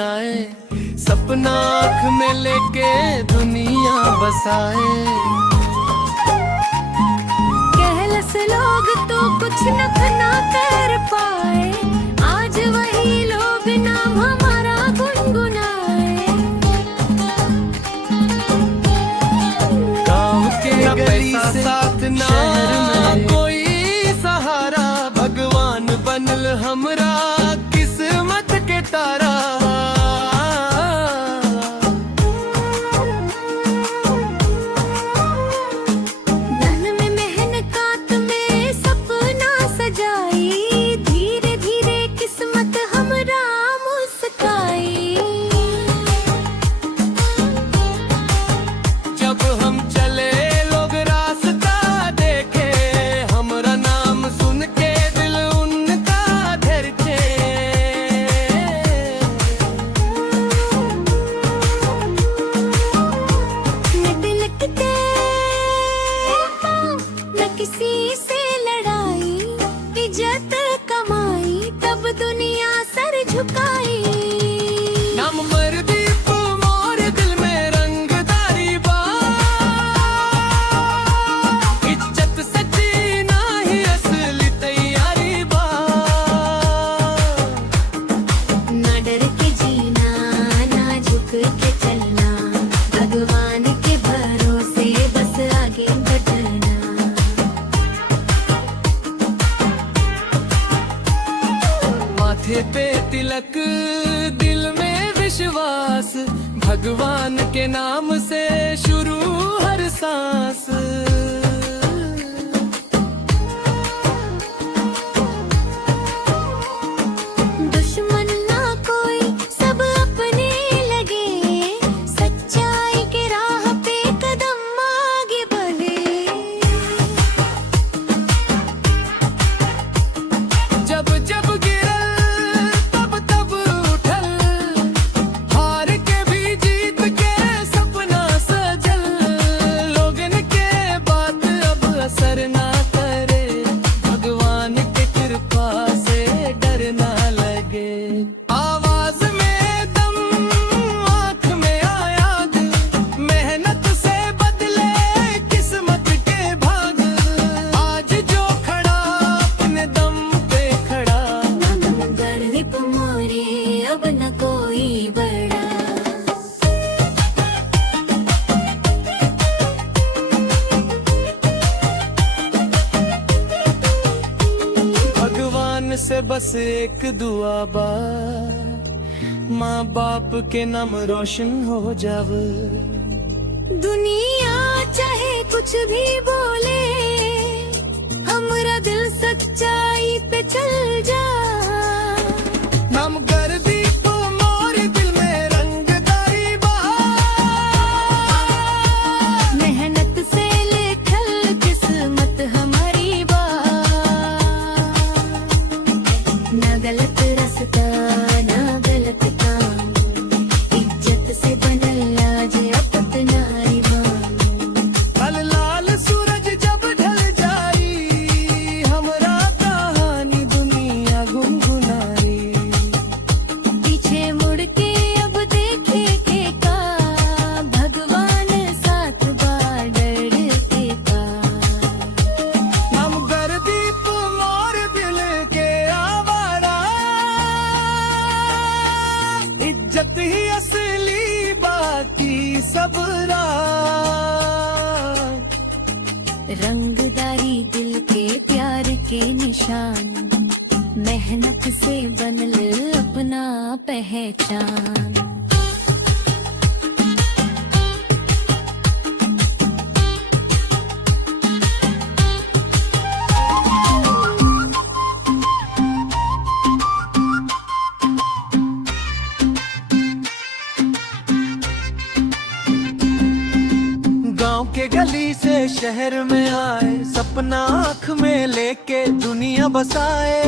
आए, सपना आँख में लेके दुनिया बसाए। कहलस लोग तो कुछ न कर पाए, आज वही लोग नाम हमारा गुनगुनाए। गाँव के गली से साथ ना कोई सहारा, भगवान बनल हमरा किस्मत के तारा। किसी से लड़ाई, इज्जत कमाई, तब दुनिया सर झुकाई। नाम मर्दी मोर दिल में रंगदारी बा, इज्जत सच्ची नाही असली तैयारी बा। ना डर के जीना, ना झुक के चलना, भगवान के भरोसे बस आगे बढ़ना। माथे पे तिलक, दिल में विश्वास, भगवान के नाम से शुरू हर सांस। दुश्मन ना कोई, सब अपने लगे, सच्चाई के राह पे कदम आगे बढ़े। जब जब आवाज में दम, आँख में आयाद, मेहनत से बदले किस्मत के भाग। आज जो खड़ा अपने दम पे खड़ा, गर्व मोरे अब न कोई बड़ा। भगवान से बस एक दुआ बा, माँ बाप के नाम रोशन हो जावे। दुनिया चाहे कुछ भी बोले, हमरा दिल सच्चाई पे चल जा। नाम गर्दी मोर दिल में रंगदारी बा, मेहनत से लिखल किस्मत हमारी बा। ना गलत रास्ता, ना गलत काम, इज्जत से बनल आज अपना ईमान। लाल लाल सूरज जब ढल जाई, हमरा कहानी दुनिया गुनगुनाई। पीछे मुड़ के अब देखे के का, भगवान साथ बा डरते का। नाम गर्दी मोर दिल के आवारा, इज्जत ही असली बाकी सबरा। रंगदारी दिल के प्यार के निशान, मेहनत से बनल अपना पहचान। गांव के गली से शहर में आए, सपना आँख में लेके दुनिया बसाए।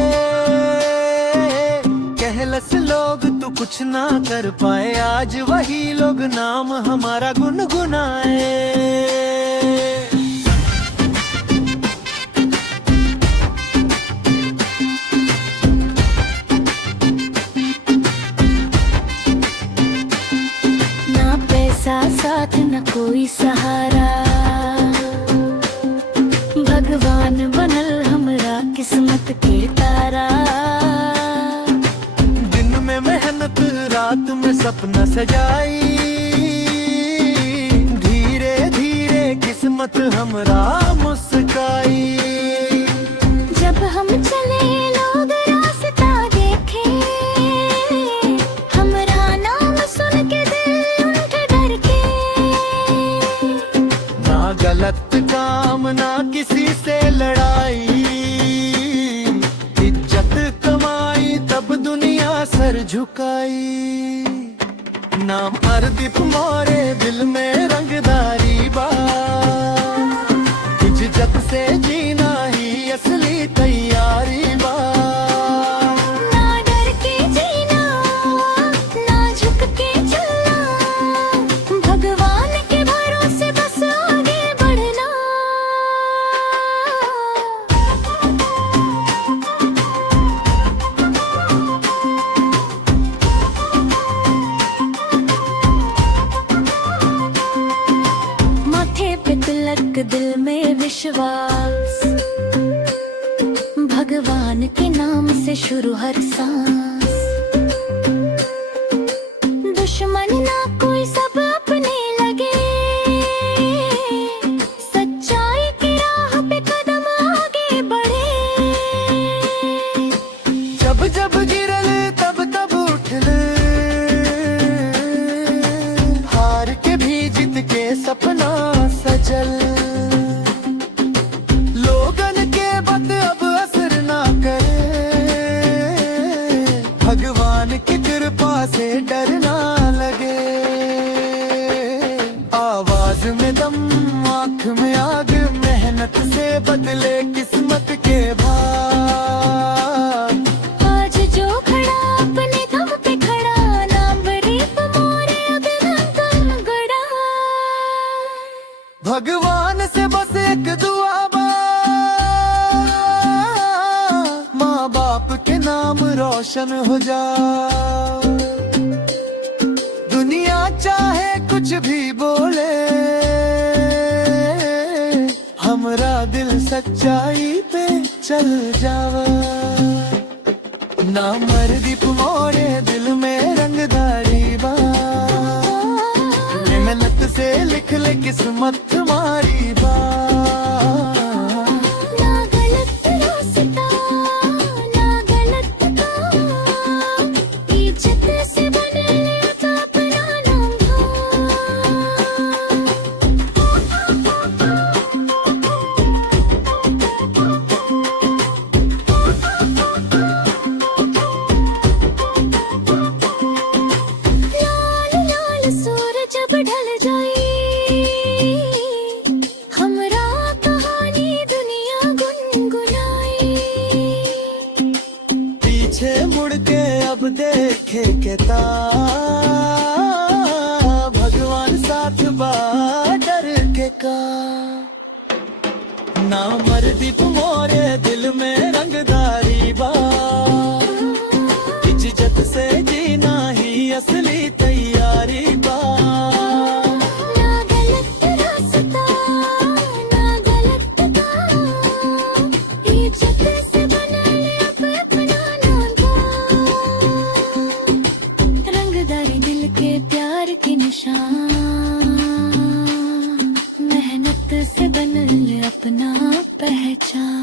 कहलस लोग तू कुछ ना कर पाए, आज वही लोग नाम हमारा गुनगुनाए। कोई सहारा भगवान बनल हमरा किस्मत के तारा दिन में मेहनत रात में सपना सजाई धीरे धीरे किस्मत हमरा मुस्काई जब हम चले लोग रास्ता देखे हमरा नाम सुन के दिल उठ डर के ना गलत काम ना किसी से लड़ाई इज्जत कमाई तब दुनिया सर झुकाई ना मरदीप मोरे दिल में रंगदारी बा इज्जत से जीना ही असली तैयारी बा ना डर के जीना ना झुक के चलना भगवान के भरोसे बस आगे बढ़ना माथे पे तिलक दिल में विश्वास भगवान के नाम से शुरू हर सांस दुश्मन ना कोई सब अपने लगे सच्चाई की राह पे कदम आगे बढ़े जब जब गिरल तब तब उठल हार के भी जीत के सपना सजल लोगन के बात अब असर ना करे भगवान की कृपा से डरना लगे आवाज में दम आँख में आग मेहनत से बदले किस्मत के भाग आज जो खड़ा अपने दम पे खड़ा नाम बरीप मोरे अभिनंदन गड़ा भगवान से बस एक दुआ बा माँ बाप के नाम रोशन हो जा दुनिया चाहे कुछ भी बोले हमरा दिल सच्चाई पे चल जावा ना मरदीप मोरे दिल में रंगदारी बा मेहनत से लिख ले किस्मत तुम्हारी बा ना गलत रास्ता ना गलत काम इज्जत से बने तो अपना नाम लाल लाल सूरज जब ढल जाए हमरा कहानी दुनिया गुनगुनाए पीछे मुड़ के अब देखे के ता भगवान साथ बा डर के का ना मरदीप मोरे दिल में रंगदारी बा इज्जत से जीना ही असली तैयारी बा ना गलत रास्ता ना गलत काम इज्जत से बना ले अब अपना नाम रंगदारी दिल के प्यार के निशान मेहनत से बन ले अपना पहचान